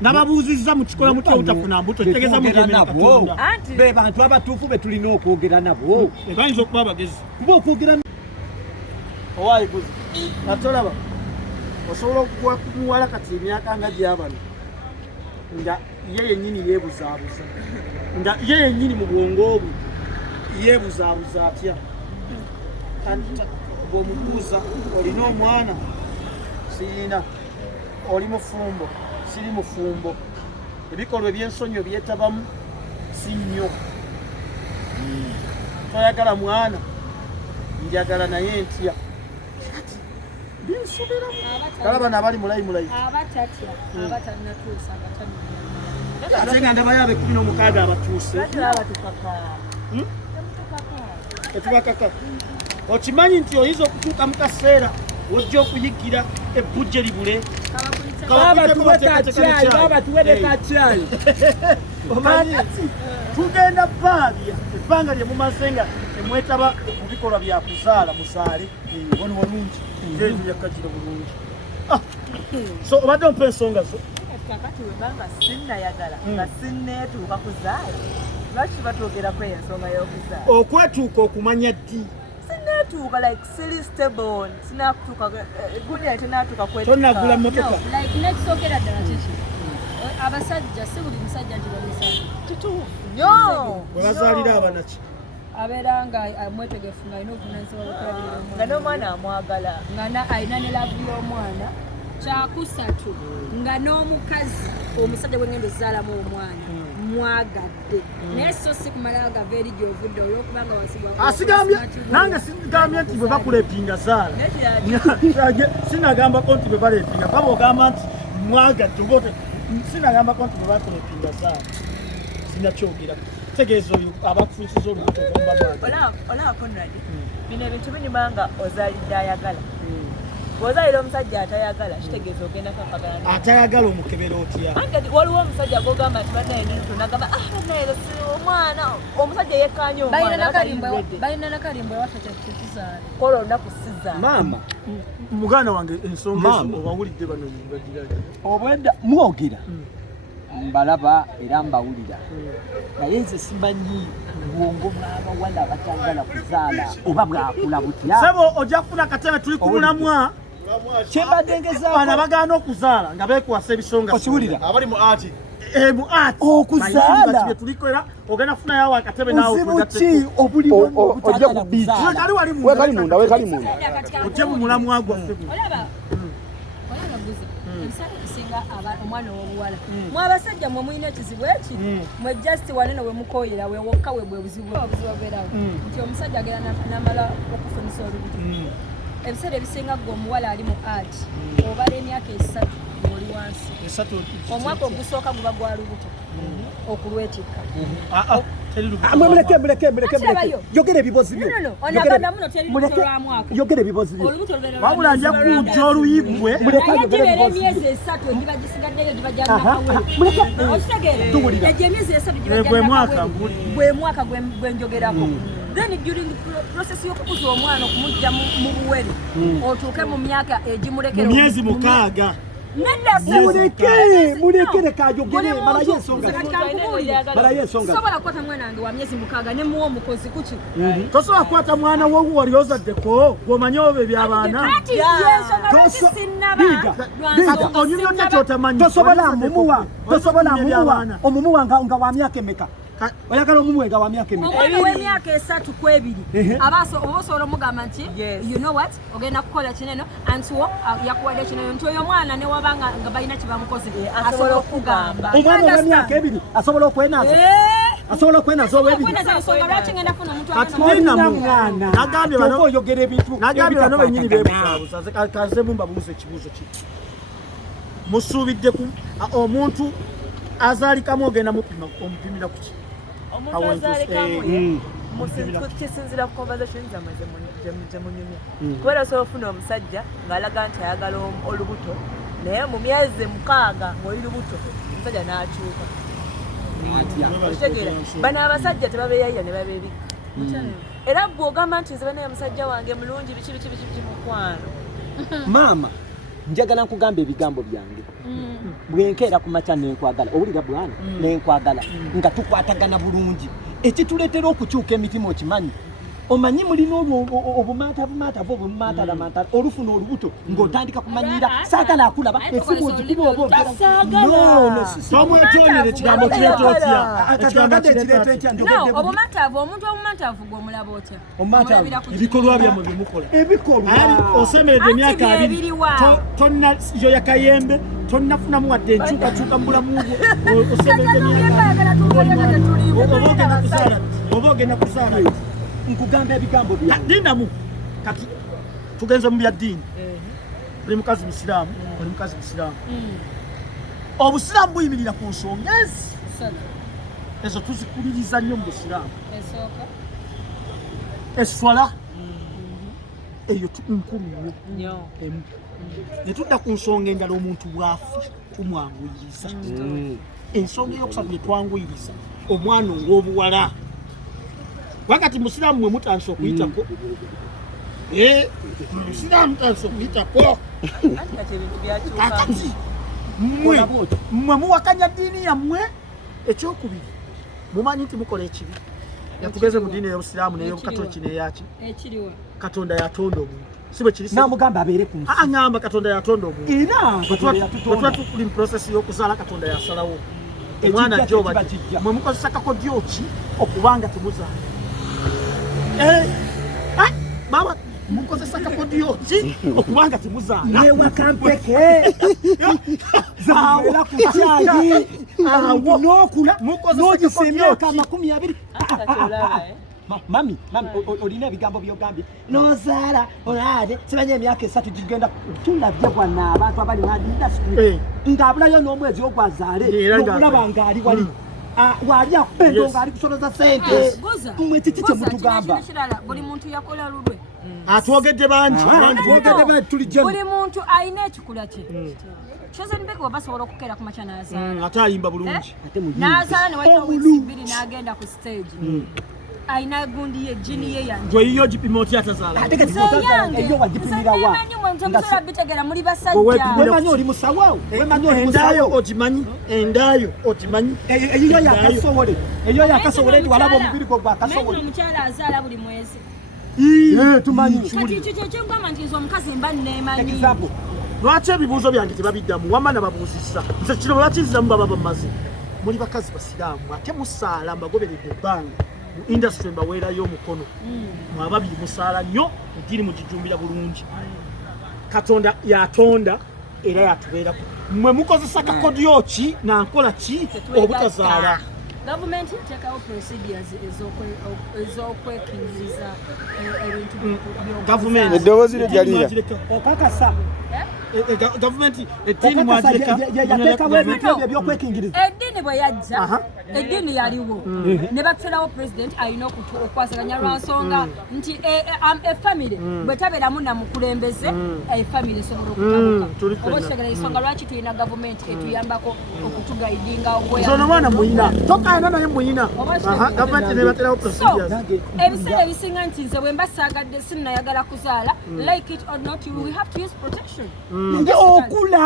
nababuuzizza mu kikola mutya obutafuna mbuto tegeza mujemera Katonda be bantu abatuufu be tulina okwogera nabo bayinza okuba abagezi kuba okwogera owaayi kuzi natolaba osobola okukuwa kumuwala kati emyaka nga gyabano nga ye yennyini yeebuzaabuza nga ye yennyini mu bwongo obwo yeebuzaabuza atya bw'omubuuza olina omwana siyina oli mufumbo siri mufumbo ebikolwa eby'ensonyi byetabamu si nnyo toyagala mwana njagala naye ntya byensoberamu kala bano abali mulayi ate nga ndabayo abe 16 abatuuse etubakaka okimanyi nti oyinza okutuuka mu kaseera wojja okuyiggira ebbujje libule omanyi tugenda baabya ebbanga lye mumaze nga temwetaba mu bikolwa bya kuzaala muzaale wano walungi yakajira bulungi so obadde ompa ensonga zo kakati webanga sinnayagala nga sinneetuuka kuzaala lwaki batwogerako ensonga y'okuzaala okwetuuka okumanya ddi sinneetuuka like siri stable sinakutuuka gunya tenatuuka tonagula mmotoka like nekisookera ddala kiki abasajja si buli musajja nti bamusajja kituufu nnyo webazaalira abanaki abeera nga mwetegefu nga alina obuvunanyizibwa bwokulabirira nga n'omwana amwagala nga alina ne lavu y'omwana kyakusatu nga n'omukazi omusajja bwengenda ozaalamu omwana mwagadde naye so si kumalayo gava eri gy'ovudde olw'okubanga asigambye nange sigambye nti bwe bakuleepinga zaala sinagambako nti bwe baleepinga baba ogamba nti mwagadde oba sinagambako nti bwe bakuleepinga zaala sinakyogera tegeeza oyo abakufuusiza olubuto olaba Conrad bino ebintu binyuma nga ozaalidde ayagala bw'ozaalira omusajja atayagala kitegeeza ogenda kakagala atayagala omukebera otya waliwo omusajja gwogamba nti bannaye nagamba naye omwana omusajja yekkaanya balina nakalimbwe waffe tetuzaala kola olunaku sizaala maama muganda wange ensonga ezo obawulidde bano bagiraga obwedda mwogera mbalaba era mbawulira naye nze simanyi bwongo bw'abawala abatagala kuzaala oba bwakula butya sebo ojja kufuna katebe tuli ku mulamwa kyembaddengezaako bana bagaana okuzaala nga beekwasa ebisonga okiwulira abali mu ati mu ati okuzaala tulikoera ogenda kufunayo awo akatebe naawe obuzibu ki obulimu ojja ku biiti wekali munda ojje mu mulamwa gwaffe omwana ow'obuwala mwabasajja mwe mulina ekizibu eki mwe just wanene we mukoyera we wokka we bwe buzibu obubeerawo nti omusajja agenda namala okufunisa olubuto ebiseera ebisinga gwe omuwala ali mu ati obala emyaka 3 ng'oli wansi omwaka ogusooka guba gwa lubuto okulwetikka muleke yogera ebibozi byo yogera ebibozi byo wabula nja kujja oluyibwe naye gibeera emyezi 3 egiba gisigaddeyo giba gyanaakawe egyo emyezi 3 gwe mwaka gwenjogerako then during process y'okukuza omwana okumujja mu buwere otuuke mu myaka egimulekera myezi 6 mulekere kajogere malayo ensonga sobola kukwata mwana wange wa myezi 6 ne muwa omukozi kuki tosobola kukwata mwana wo wali ozaddeko gw'omanyi obo ebyabaana onyumyonna kyotamanyi tosobola omumuwa nga wa myaka emeka oyagala omumuwenga wa myaka emeka omwana w'emyaka 3 ku 2 abaso obosobola omugamba nti you know what ogenda kukola kineno anti wo yakuwadde kineno nti oyo omwana ne wabanga nga balina kibamukozi asobola okugamba omwana w'emyaka 2 asobola okwenaza asobola okwenaza oyogera ebintu nagambye bano benyini beebuzaabuza kazemu mbabuuza ekibuuzo ki musuubidde omuntu azaalikamu ogenda omupimira kuki omuntu azaalikamu kisinzira ku conversation gye munyumya kubera osobola ofuna omusajja ng'alaga nti ayagala olubuto naye mu myezi 6 ng'oli lubuto omusajja n'akyuka okitegeera bano abasajja tebabeeyaya ne babeebika era bw'ogamba nti nze banaye omusajja wange mulungi biki mukwano maama njagala nkugamba ebigambo byange bwenkeera ku makya nenkwagala owulira bwana nenkwagala nga tukwatagana bulungi ekituleetera okukyuka emitima okimanyi omanyi mulina obumaatavumatavu obumumaatalamantala olufuna olubuto ng'otandika kumanyira saagala akulaba esimu ogikuba oba tomwetonere ekigambo kireeta otya obumaatavu omuntu obumaatavu gw'omulaba otya ebikolwa byammwe byemukola osemeredde emyaka 2 tonna yo yakayembe tonnafunamu wadde enkyukakyuka mu bulamu bwo osemeredde oba ogenda kuzaala nkugamba ebigambo lindamu kati tugenze mu bya ddiini buli mukazi musiraamu oli mukazi musiraamu obusiraamu buyimirira ku nsonga ezo tuzikuliriza nnyo mu busiraamu eswala eyo nkulu nnyo emu ne tudda ku nsonga endala omuntu bwafa tumwanguyiriza ensonga eyokusatu gye twanguyiriza omwana ow'obuwala wakati musiraamu mwe mutandise okuyitako musiraamu mutandise okuyitako kakati mmwe muwakanya ddiini yammwe ekyokubiri mumanyi nti mukola ekibi yatugeze mu ddiini ey'obusiraamu n'ey'obukatoliki n'eyaki katonda yatonda omuntu si bwe kiri namugamba abeere ku nsi aŋŋamba katonda yatonda omuntu era bwe tuba tukuli mu prosesi y'okuzaala katonda yasalawo omwana jjoba mwe mukozesa kakodyo ki okubanga temuzaala baba mukozesa kakodyo ki okubanga temuzaala newakampeke zawera ku kyayi awo n'okula n'ogisa emyaka 20 mami olina ebigambo byogambye nozaala olaade simanyi emyaka 3 gigenda tulabye bwana abantu abali mu industry ng'abulayo n'omwezi ogwazaale okulaba ng'ali wali wali akupendo ng'ali kusoloza sente mmwe kiki kye mutugamba buli muntu yakola lulwe atwogedde bangi tulijja buli muntu alina ekikula kye kyoze nibeke oba asobola okukeera ku makya n'azaala ate ayimba bulungi n'azaala ne wayita wiiki 2 n'agenda ku stage aina gundi ye jini ye yange gwe iyo gipimo otya atazaala ate kati eyo wagipimira wa nga bitegera muri basajja wemanyi oli musawo wemanyi oli endayo ogimanyi eyo yakasobole walaba omubiri gwo gwakasobole omukyala azaala buli mwezi tumanyi kati kyo kyengamba nti nze omukazi mba neemanyi lwaki ebibuuzo byange tebabiddamu wamma nababuuzisa nze kino lwakiziramu baba bamaze muli bakazi basiraamu ate musaala mbagoberedde ebbanga mu industry mbaweerayo omukono mwababiri musaala nnyo eddiini mugijumbira bulungi katonda yatonda era yatubeerako mmwe mukozesa kakodyo ki nankola ki obutazaala gavumenti yateekawo procedures ez'okwekingiriza ebintu gavumenti eddoboozi lyo gyalira okakasa gavumenti eddiini mwagireka yateekawo ebintu ebyo ebyokwekingiriza eddiini bwe yajja eddiini yaliwo ne batusalawo president alina okwasaganya lwa nsonga nti efamire bwe tabeeramu namukulembeze efamire esobola okutabuka oba okitegera ensonga lwaki tulina gavumenti etuyambako okutugaidinga zono mwana muyina tokaana naye muyina gavumenti nebaterawo procedures ebiseera ebisinga nti nze bwe mba saagadde sinnayagala kuzaala like it or not we have to use protection okula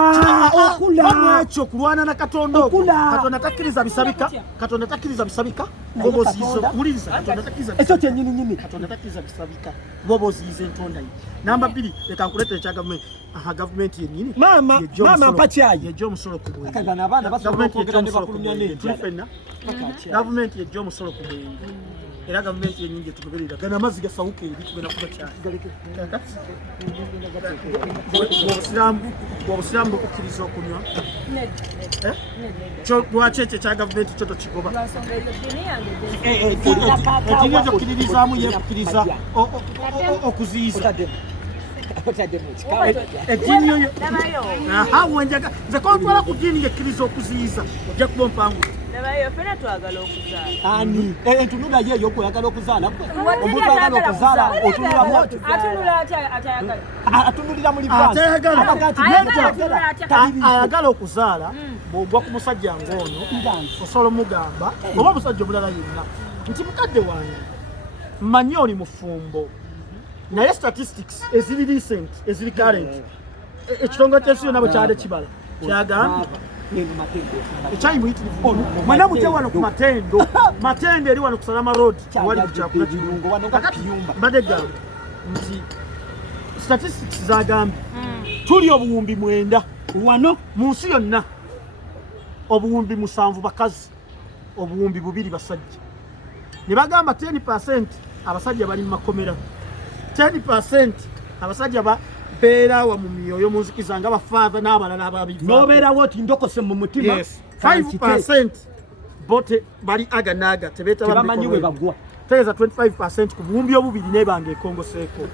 ekyo kulwana na katonda okwo katonda takkiriza bisabika katonda takkiriza bisabika boboziizo wuliriza katonda takkiriza ekyo kyennyini katonda takkiriza bisabika boboziizo entonda ye namba 2 leka nkuleetera ekya gavumenti gavumenti yennyini mama mpakyayi yejja omusolo ku mwenge kazana abaana basobola okwogera ne bakulumya tuli ffenna gavumenti yejja omusolo ku mwenge era gavumenti yennyini gyetugoberera gana amazzi gasawuka eri tugenda kuba kyali obusiraamu bukukkiriza okunywa lwaki ekyo ekya gavumenti kyo tokigoba eddiini egyokkiririzaamu yeekukkiriza okuziyiza eddiini yoyo nze kontwala ku ddiini yekkiriza okuziyiza ojja kuba ompangu nabayo fena twagala okuzaala ani entunula ye yokwagala okuzaala omuntu ayagala okuzaala otunula moto atunulira muri vansi ayagala okuzaala bw'ogwa ku musajja ng'ono osobola omugamba oba omusajja omulala yenna nti mukadde wange mmanyi oli mufumbo naye statistics eziri recent eziri current ekitongole ky'ensi yonna bwe kyali kibala kyagambye ekyayi muyitirivu mwena mujje wano ku matendo matendo eri wano ku Salama Road wali kukyakula kirungo mbadde gamba nti statistics zagambye tuli obuwumbi 9 wano mu nsi yonna obuwumbi 7 bakazi obuwumbi 2 basajja ne bagamba 10% abasajja bali mu makomera 10% abasajja babeera wa mu myoyo mu nzikiza nga bafaava n'abalala ababiva nobeerawo oti ndokose mu mutima 5% bote bali aganaga tebamanyi we bagwa tegeeza 25% ku buwumbi obubiri nebanga ekongoseeko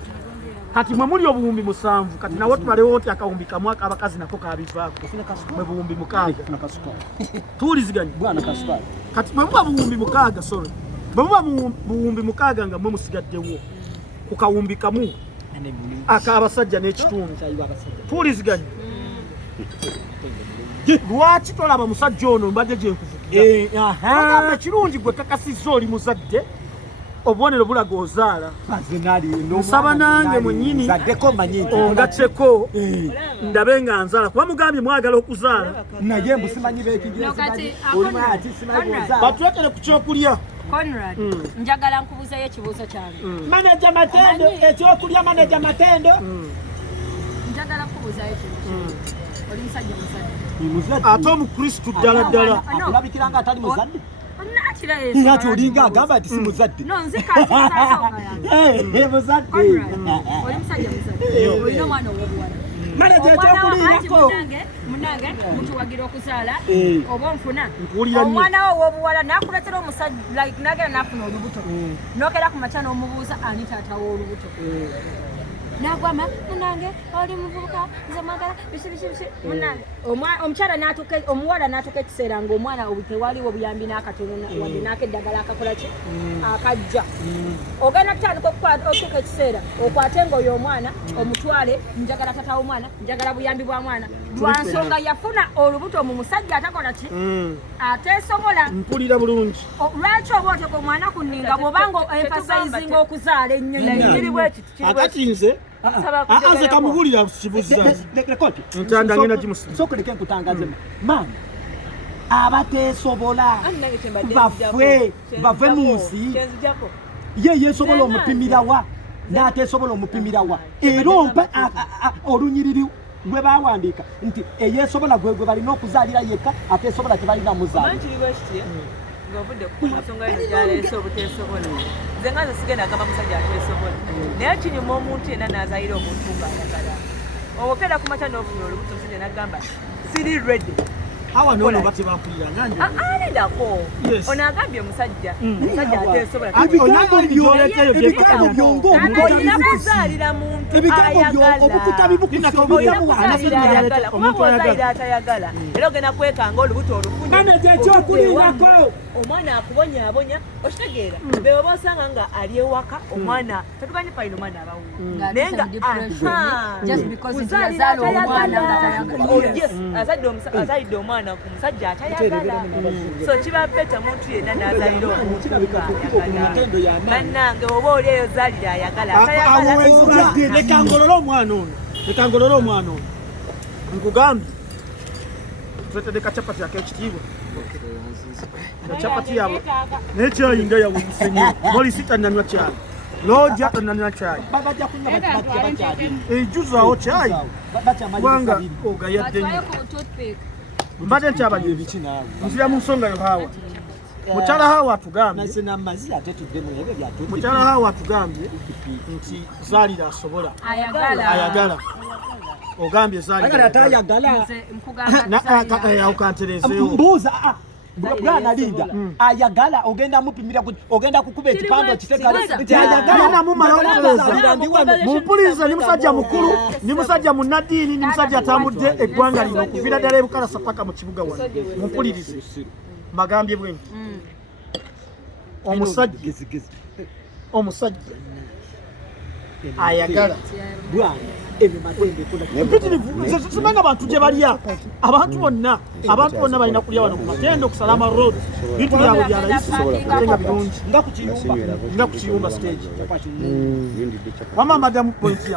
kati mwe muli obuwumbi 7 kati nawo tubalewo oti akawumbi kamu abakazi nako kabivaako mwe buwumbi 6 tuwuliziganye kati mwe muba buwumbi 6 sorry bwe muba buwumbi 6 nga mwe musigaddewo ku kawumbi kamu ak'abasajja n'ekitundu tuwuliziganye lwaki tolaba musajja ono mbadde gye nkuvugiraagamba ekirungi gwe kakasizza oli muzadde obubonero bulaga ozaala nsaba nange mwennyini ongatteko ndabe nga nzaala kuba mugambye mwagala okuzaala naye mbusimanyi batuletere ku kyokulya Conrad, njagala nkubuuzayo ekibuuzo kyange. Manager Matendo, ekyokulya Manager Matendo. Njagala nkubuuzayo ekibuuzo. Oli musajja muzadde. Ate omukristu ddala ddala. Akulabikira nga atali muzadde. Nakira yesu. Ngati olinga agamba nti si muzadde. No, nzika nsonga yange. Muzadde. Oli musajja muzadde. Olina omwana ow'obuwala. Manager ekyokulirako. Munange mutuwagira okuzaala oba nfuna Mpulira nnyo. omwana wo ow'obuwala nakuletera omusajja like nagenda nafuna olubuto nokera ku makya n'omubuuza ani taata w'olubuto nagwama munange oli muvubuka nze mwagala bisi munange omukyala natuka omuwala natuka ekiseera ng'omwana tewaliwo buyambi n'akatono wadde n'akeddagala akakola ki akajja ogenda kutandika okutuka ekiseera okwate ng'oyo omwana omutwale njagala tata w'omwana njagala buyambi bwa mwana lwansonga yafuna olubuto mu musajja atakola ki ateesobola mpulira bulungi lwaki oba oteka omwana ku nninga bw'obanga emphasizinga okuzaala ennyo kiri bwekiti akati nze nze kamubulira kibuza ntanda ngenda gimusiba sokoleke nkutangaze maani abateesobola bave mu nsi ye yeesobola omupimirawa n'ateesobola omupimirawa era ompe olunyiriri gwe bawandiika nti eyeesobola gwe balina okuzaalira yekka ateesobola tebalina muzaala ng'ovudde ku nsonga eno gyaleese obuteesobola nze nga nze sigenda agamba musajja ateesobola naye kinyuma omuntu yenna n'azaalira omuntu ng'ayagala obokera ku makya n'ofuna olubuto omusajja n'agamba siri ready awa noono oba tebampulira nange alidako ono agambye omusajja ateesobola ebigambo byongo olina kuzaalira muntu ayagala kubanga ozaalira atayagala era ogenda kwekanga olubuto olufunye omwana akubonyaabonya okitegeera bewe oba osanga nga ali ewaka omwana tetuganye palina omwana abawuulu naye nga azaalidde omwana ku musajja atayagala so kiba beta muntu yenna n'azaalira omuntu bannange oba oli eyo zaalira ayagala atayagala lekangolole omwana ono nkugambye tuletedde kacapati ak'ekitiibwa kacapati yabo naye kyayi nga yawuyise nnyo molisi tannanywa kyayi looja tannanywa kyayi ejuzaawo kyayi kubanga ogayadde nnyo mbadde nkyabali ebiki naawe nzira mu nsonga yo Hawa mukyala Hawa atugambye nti zaalira asobola ayagala ogambye zaalira okanterezeewo mbuuza bwana Linda ayagala ogenda mupimira ogenda kukuba ekipando kitekale mumpuliriza ni musajja mukulu ni musajja munnaddiini ni musajja atambudde eggwanga lino okuviira ddala ebukalasa paka mu kibuga wano mumpulirize magambye bwe nti omusajja ayagala mpitirivu abantu gye balya abantu bonna balina kulya wano ku Matendo ku Salama Road bintu byabwe byalayisi nga birungi nga ku kiyumba stage wama madamu point ya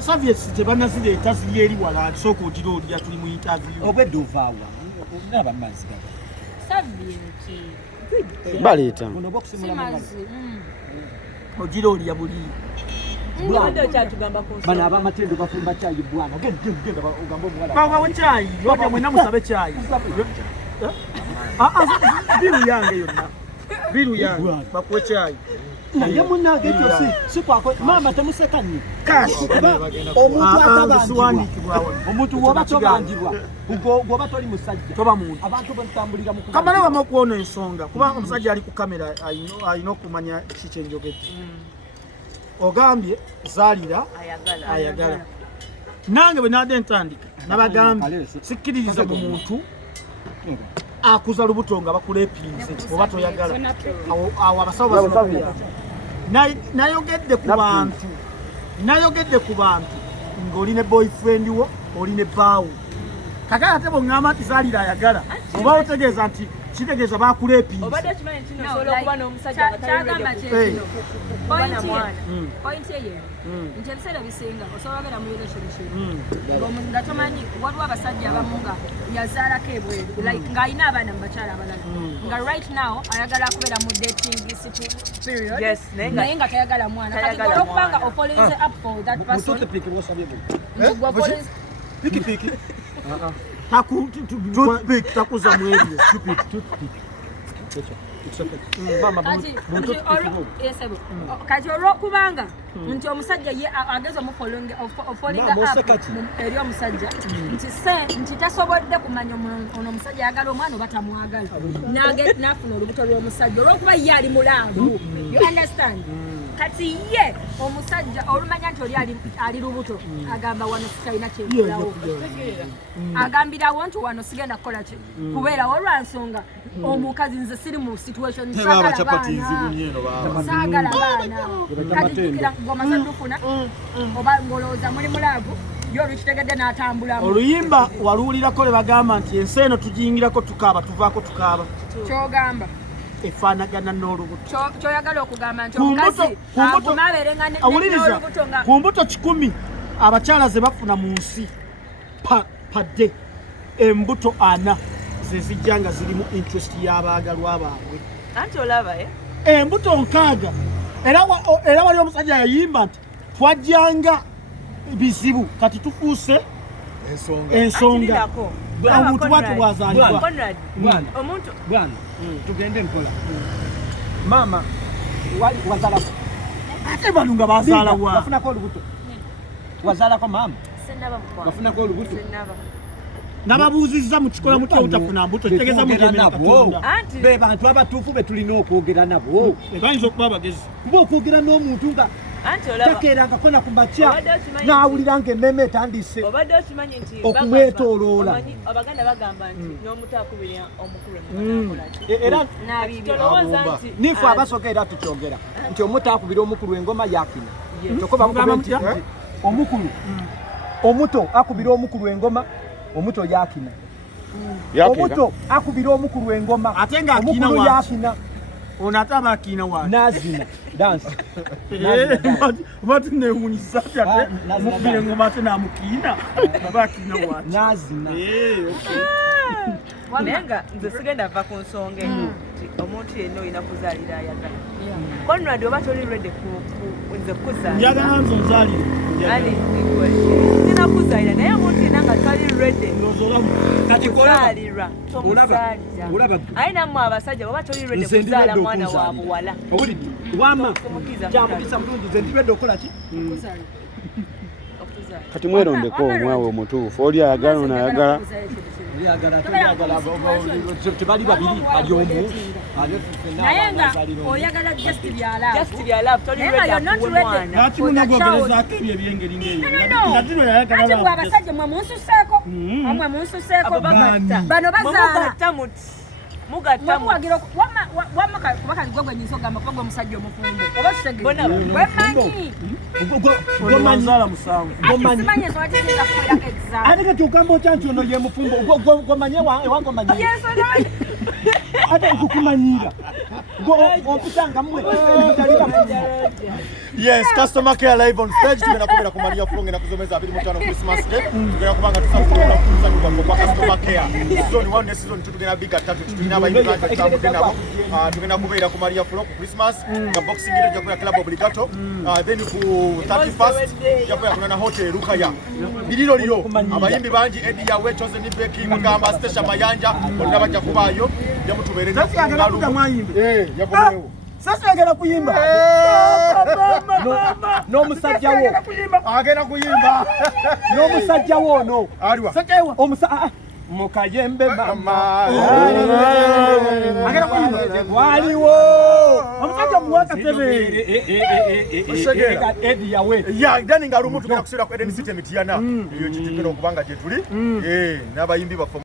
Savye tebanazireta ziri eri wala sooka ogira olya tuli mu interview obwedde ovaawa naba mazzi baleeta ogira olya buli bano abamatendo bafumba kyayi bwana genda ogamba omuwala bawawe kyayi oja mwena musabe kyayi biru yange yonna biru yange bakuwe kyayi naye munnange ekyo si kwako maama temuseka nnyo omuntu atabanjibwa omuntu woba tobanjibwa gwoba toli musajja toba muntu abantu bentambulira mu kamala bamu okuwona ensonga kubanga omusajja ali ku kamera alina okumanya kikyenjogedde ogambye zaalira ayagala nange bwe nadde ntandika nabagambye sikkiririza mu muntu akuza lubuto nga bakulepinze oba toyagala awo abasawo nayogedde ku bantu ng'oli ne boyfriend wo oli ne baawo kakala ate bw'oŋŋamba nti zaalira ayagala oba otegeeza nti kitegeeza bakulepinze pointi eyo nti ebiseera bisinga osobola bagenda mu relationship nga tomanyi waliwo abasajja abamu nga yazaalako ebweru ng'alina abaana mu bakyala abalala nga right now ayagala kubeera mu dating period naye nga tayagala mwana kati olwokuba nga ofolinze up for that person pikipiki takuza mwebyo kati olwokubanga nti omusajja ye ageza omufolinga eri omusajja nti tasobodde kumanya ono omusajja ayagala omwana oba tamwagala nafuna olubuto lw'omusajja olwokuba ye ali mulaavu you understand kati ye omusajja olumanya nti oli ali lubuto agamba wano sitalina kyekolawo agambirawo nti wano sigenda kukola ki kubeera olwansonga omukazi nze siri mu situation saagala baana kati jjukira ng'omaze dufuna oba ng'olowooza muli mulaavu yo olukitegedde n'atambulamu oluyimba waluwulirako le bagamba nti ensi eno tugiyingirako tukaaba tuvaako tukaaba kyogamba efaanagana n'olubuto kyoyagala okugamba nti omukazi aguma abeerenga n'olubuto nga ku mbuto 100 abakyala ze bafuna mu nsi padde embuto 4 zezijja nga zirimu interest y'abaagalwa baabwe anti olaba embuto 6 era wali omusajja yayimba nti twajjanga bizibu kati tufuuse ensonga omuntu bwatu bwazaalibwa omuntu bwana tugende mpola maama wazaalako ate bano nga bazaalawa bafunako olubuto wazaalako maama bafunako olubuto nababuuzizza mukikola mutya obutafuna mbuto kitegeeza mutemera Katonda be bantu abatuufu be tulina okwogera nabo bayinza okuba abagezi kuba okwogera n'omuntu nga takeerangako na ku makya n'awulira ng'emmeme etandise okumwetooloola abaganda bagamba nti n'omuto akubira omukulu era nife abasooka era tukyogera nti omuto akubira omukulu engoma yakina tokobakugamba nti omukulu omuto akubira omukulu engoma omuto yakina omuto akubira omukulu engoma ate nga omukulu yakina ono ate aba akiina waati nazina dansi bati newunyisa ati ate mukubira engoma ate namukiina aba akiina waati nazina naye nga nze sigenda va ku nsonga eyo nti omuntu yenna olina kuzaalira ayagala konrad oba toli redi nze kuzaalira njagala nze nzaalire nina kuzaalira naye omuntu yenna nga toli redi kuzaalirwa tomuzaalira aye nammwe abasajja oba toli redi kuzaala mwana wa buwala wama kyamukisa mulungi nze ndibedde okukola ki kati mwerondeko omwawe omutuufu oli ayagala ono ayagala tebali babiri ali omu naye nga oyagala just byalaavu lwaki munagogerezaako ebyo ebyengeri ati bwe abasajja mwe munsuseeko amwe munsuseeko bano bazaala wamakazi gwe gwenyinza okugamba kuba gwe musajja omufumbo oba kitegeewemanyi gomanzaala musanvu simanyi ensonga kisinza kukolako exam ate kati ogamba otya nti ono ye mufumbo gwomanyi ewange omanyi ate nkukumanyira opitanga mwe Yes, customer care live on stage. Tugenda kubera ku Maria Fonge na kuzomeza 25 Christmas Day. Tugenda kubanga tusafuna kuza kwa customer care. Season 1 ne season 2 tugenda big atatu tulina abayimbi banje tambude nabo. Tugenda kubera ku Maria Fonge ku Christmas. Nga boxing ile jakuya club obligato. Then ku 31st jakuya kuna na hotel Rukaya. Bililo lilo abayimbi banje Eddie Yawe chosen ni Becky Mugamba Station Mayanja ondaba jakubayo yamutubere Sasa yagala kuta mwayimbe. Yakomewo. sasa yagala kuyimba n'omusajja wo agenda kuyimba n'omusajja wo no aliwa sakewa mukayembe mama agala kuyimba waliwo omusajja muwaka tebe Eddie Yawe ya ndani ngarumu tugenda kusira ku Eden City Mitiana iyo kitipeno kubanga je tuli n'abayimbi bafo